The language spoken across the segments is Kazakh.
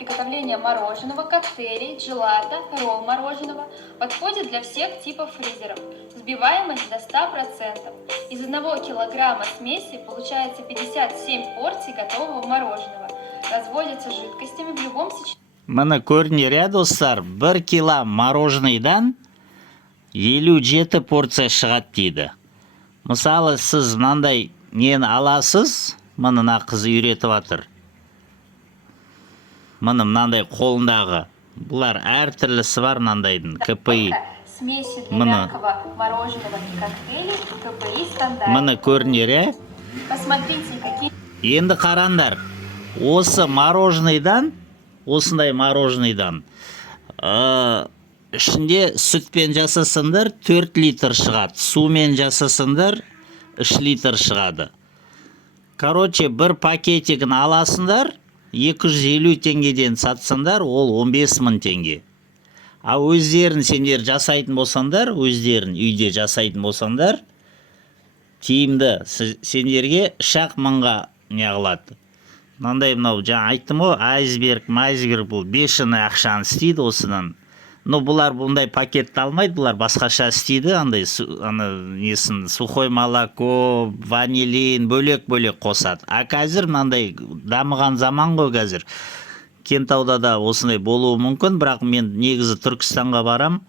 приготовления мороженого, коктейлей, джелато, ролл мороженого подходит для всех типов фризеров. Взбиваемость до 100%. Из 1 килограмма смеси получается 57 порций готового мороженого. Разводятся жидкостями в любом сочетании. Мына көрінер достар, 1 кило мороженыйдан 57 порция шығады дейді. Мысалы, сіз мынандай нені аласыз, мына қыз үйретіп жатыр. Мынандай қолындағы. Бұлар әртүрлісі бар мынандайдың, КПИ. Смеси для мягкого мороженого и коктейлей, КПИ стандарт. Мына көрінер, Посмотрите, какие... Енді қарандар, осы мороженыйдан, осындай мороженыйдан, ішінде сүтпен жасасыңдар 4 литр шығады, сумен жасасыңдар 3 литр шығады. Короче, бір пакетігін аласыңдар, 250 теңгеден сатсаңдар, ол 15 мың теңге. А өздерін сендер жасайтын болсаңдар, өздерін үйде жасайтын болсаңдар, тиімді сендерге 3 мыңға неғылады. Мынандай мынау жаңа айттым ғой, айсберг бұл 5 ақшаны істейді осынан. Но бұлар бұндай пакетті алмайды, бұлар басқаша істейді, андай несін сухой молоко, ванилин бөлек-бөлек қосады. А қазір мынандай дамыған заман ғой қазір. Кентауда да осындай болуы мүмкін, бірақ мен негізі Түркістанға барам.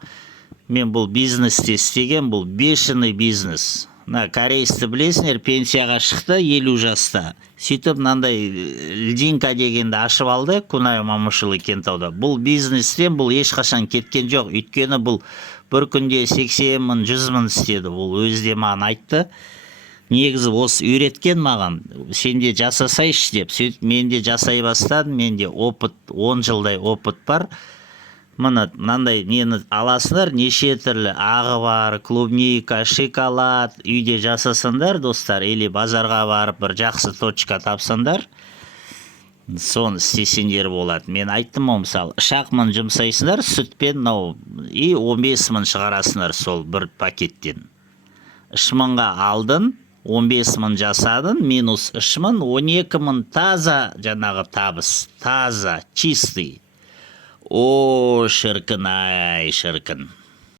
Мен бұл бизнесте істеген, бұл бешеный бизнес. Корейсті білесіңдер, пенсияға шықты 50 жаста. Сөйтіп мынандай льдинка дегенді ашып алды, Кунай Мамышылы Кентауда. Бұл бизнестен бұл ешқашан кеткен жоқ. Өйткені бұл бір күнде 80 мың, 100 мың істеді. Бұл өзде маған айтты. Негізі осы үйреткен маған, сен де жасасайшы деп. Сөйтіп мен де жасай бастадым, менде опыт, 10 жылдай опыт бар. Мынандай нені аласыңдар, неше түрлі ағы бар, клубника, шоколад, үйде жасасыңдар, достар, или базарға барып бір жақсы точка тапсаңдар, соны істесеңдер болады. Мен айттым ғой, мысалы, 3 мың жұмсайсыңдар, сүтпен, и 15 мың шығарасыңдар сол бір пакеттен. 3 мыңға алдын, 15 мың жасадың, минус 3 мың, 12 мың таза жаңағы табыс, таза, чистый. О, шіркін, ай, шіркін.